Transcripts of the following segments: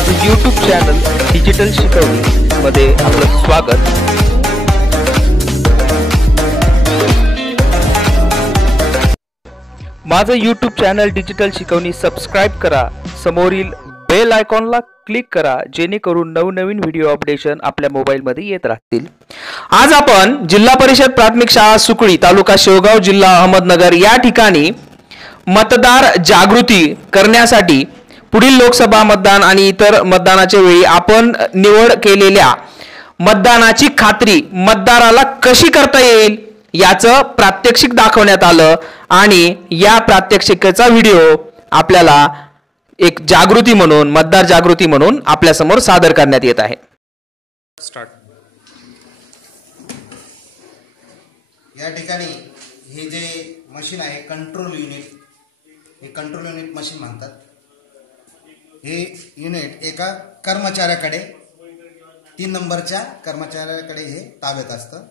माझं YouTube channel digital शिकवणी मध्ये आपलं स्वागत. माझं YouTube channel digital Shikavani subscribe करा. समोरील बेल आयकॉनला क्लिक करा जेणेकरून नवनवीन व्हिडिओ अपडेशन आपल्या मोबाईलमध्ये येत राहतील. आज आपण जिल्हा परिषद प्राथमिक शाळा सुकळी तालुका शेवगाव जिल्हा अहमदनगर या ठिकाणी मतदार जागृती करण्यासाठी पुढील लोकसभा मतदान आणि इतर मतदानाच्या वेळी आपण निवड केलेल्या मतदानाची खात्री मतदाराला कशी करता येईल याचं प्रात्यक्षिक दाखवण्यात आलं आणि या प्रात्यक्षिकेचा व्हिडिओ आपल्याला एक जागृती म्हणून मतदार जागृती म्हणून आपल्यासमोर सादर करण्यात येत आहे. स्टार्ट या ठिकाणी हे जे मशीन आहे कंट्रोल युनिट हे कंट्रोल युनिट मशीन म्हणतात. हे युनिट एका कर्मचाऱ्याकडे तीन नंबरच्या कर्मचाऱ्याकडे हे ताब्यात असतं.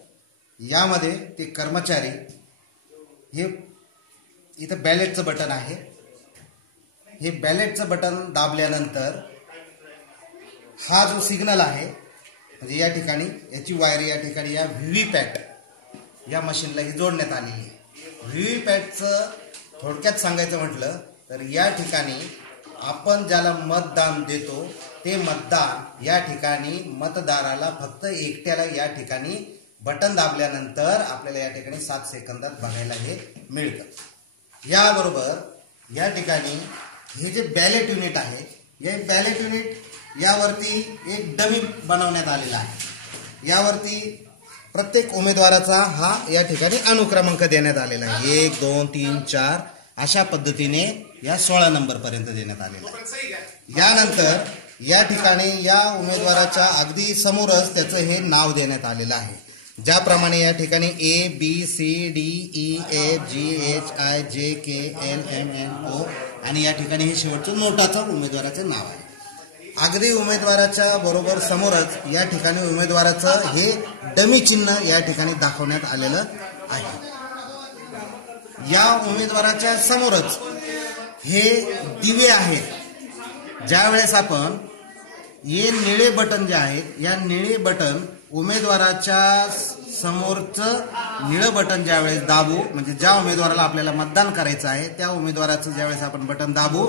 यामध्ये ते कर्मचारी हे इथं बॅलेटचं बटन आहे. हे बॅलेटचं बटन दाबल्यानंतर हा जो सिग्नल आहे म्हणजे या ठिकाणी याची वायर या ठिकाणी या व्ही व्ही पॅट या मशीनला ही जोडण्यात आलेली आहे. व्ही व्ही पॅटचं थोडक्यात सांगायचं म्हटलं तर या ठिकाणी आपण ज्याला मतदान देतो ते मतदान या ठिकाणी मतदाराला फक्त एकट्याला या ठिकाणी बटन दाबल्यानंतर आपल्याला या ठिकाणी सात सेकंदात बघायला हे मिळतं. याबरोबर या ठिकाणी हे जे बॅलेट युनिट आहे हे बॅलेट युनिट यावरती एक डमी बनवण्यात आलेला आहे. यावरती प्रत्येक उमेदवाराचा हा या ठिकाणी अनुक्रमांक देण्यात आलेला आहे. एक दोन तीन चार अशा पद्धतीने या सोळा नंबर पर्यंत देण्यात आलेला आहे. यानंतर या ठिकाणी या उमेदवाराच्या अगदी समोरच त्याचं हे नाव देण्यात आलेलं आहे. ज्याप्रमाणे या ठिकाणी A B C D E F G H I J K L M N O आणि या ठिकाणी हे शेवटचं नोटाचं उमेदवाराचं नाव आहे. अगदी उमेदवाराच्या बरोबर समोरच या ठिकाणी उमेदवाराचं हे डमी चिन्ह या ठिकाणी दाखवण्यात आलेलं आहे. या उमेदवाराच्या समोरच हे दिवे आहेत. ज्यावेळेस आपण हे निळे बटन जे आहेत या निळे बटन उमेदवाराच्या समोरचं निळं बटन ज्यावेळेस दाबू म्हणजे ज्या उमेदवाराला आपल्याला मतदान करायचं आहे त्या उमेदवाराचं ज्यावेळेस आपण बटन दाबू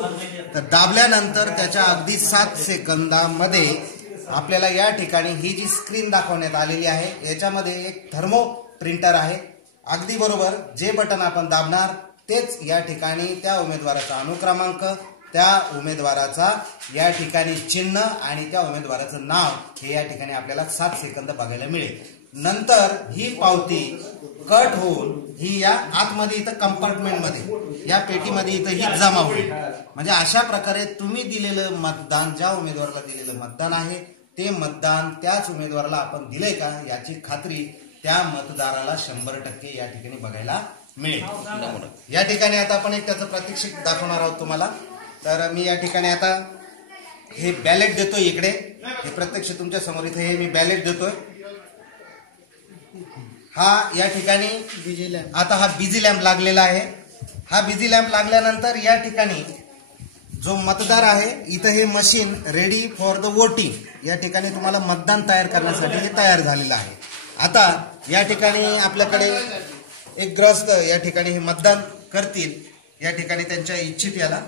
तर दाबल्यानंतर त्याच्या अगदी सात सेकंदामध्ये आपल्याला या ठिकाणी ही जी स्क्रीन दाखवण्यात आलेली आहे याच्यामध्ये एक थर्मो प्रिंटर आहे. अगदी बरोबर जे बटन आपण दाबणार तेच या ठिकाणी त्या उमेदवाराचा अनुक्रमांक त्या उमेदवाराचा या ठिकाणी चिन्ह आणि त्या उमेदवाराचं नाव हे या ठिकाणी आपल्याला सात सेकंद बघायला मिळेल. नंतर ही पावती कट होऊन ही या आतमध्ये इथं कंपार्टमेंटमध्ये या पेटीमध्ये इथं ही जमा होईल. म्हणजे अशा प्रकारे तुम्ही दिलेलं मतदान ज्या उमेदवाराला दिलेलं मतदान आहे ते मतदान त्याच उमेदवाराला आपण दिलंय का याची खात्री त्या मतदाराला शंभर टक्के या ठिकाणी बघायला मिळेल या ठिकाणी आता आपण एक त्याचं प्रात्यक्षिक दाखवणार आहोत तुम्हाला. तर मी या ठिकाणी आता हे बॅलेट देतोय इकडे. हे प्रत्यक्ष तुमच्यासमोर इथे हे मी बॅलेट देतोय. हा या ठिकाणी बिजी लॅम्प आता हा बिझी लॅम्प लागलेला आहे. हा बिझी लॅम्प लागल्यानंतर या ठिकाणी जो मतदार आहे इथं हे machine ready for the voting या ठिकाणी तुम्हाला मतदान तयार करण्यासाठी हे तयार झालेलं आहे. आता या ठिकाणी आपल्याकडे एक ग्रस्त या ठिकाणी हे मतदान करतील या ठिकाणी त्यांच्या इच्छित याला.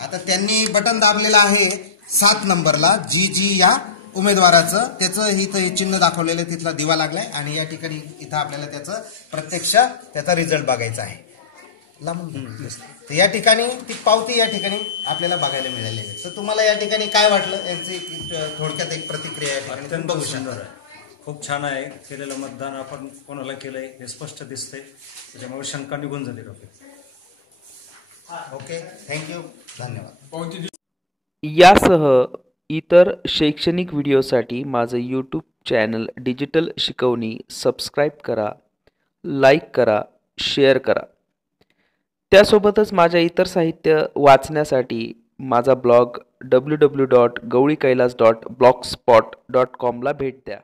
आता त्यांनी बटन दाबलेलं आहे सात नंबरला. जी जी या उमेदवाराचं त्याचं इथं हे चिन्ह दाखवलेलं तिथला दिवा लागलाय आणि या ठिकाणी इथं आपल्याला त्याचं प्रत्यक्ष त्याचा रिझल्ट बघायचा आहे. तर या ठिकाणी ती पावती या ठिकाणी आपल्याला बघायला मिळालेली आहे. तर तुम्हाला या ठिकाणी काय वाटलं? यांची थोडक्यात एक प्रतिक्रिया बघू शकता. खूप छान आहे. केलेलं मतदान आपण कोणाला केलंय हे स्पष्ट दिसतंय. त्याच्यामुळे शंका निघून जाते डोक्यात. ओके थँक्यू धन्यवाद. यासह इतर शैक्षणिक व्हिडिओसाठी माझं यूट्यूब चॅनल डिजिटल शिकवणी सबस्क्राईब करा लाईक करा शेअर करा. त्यासोबतच माझ्या इतर साहित्य वाचण्यासाठी माझा blog W W dot Gawali Kailas dot blogspot dot कॉमला भेट द्या.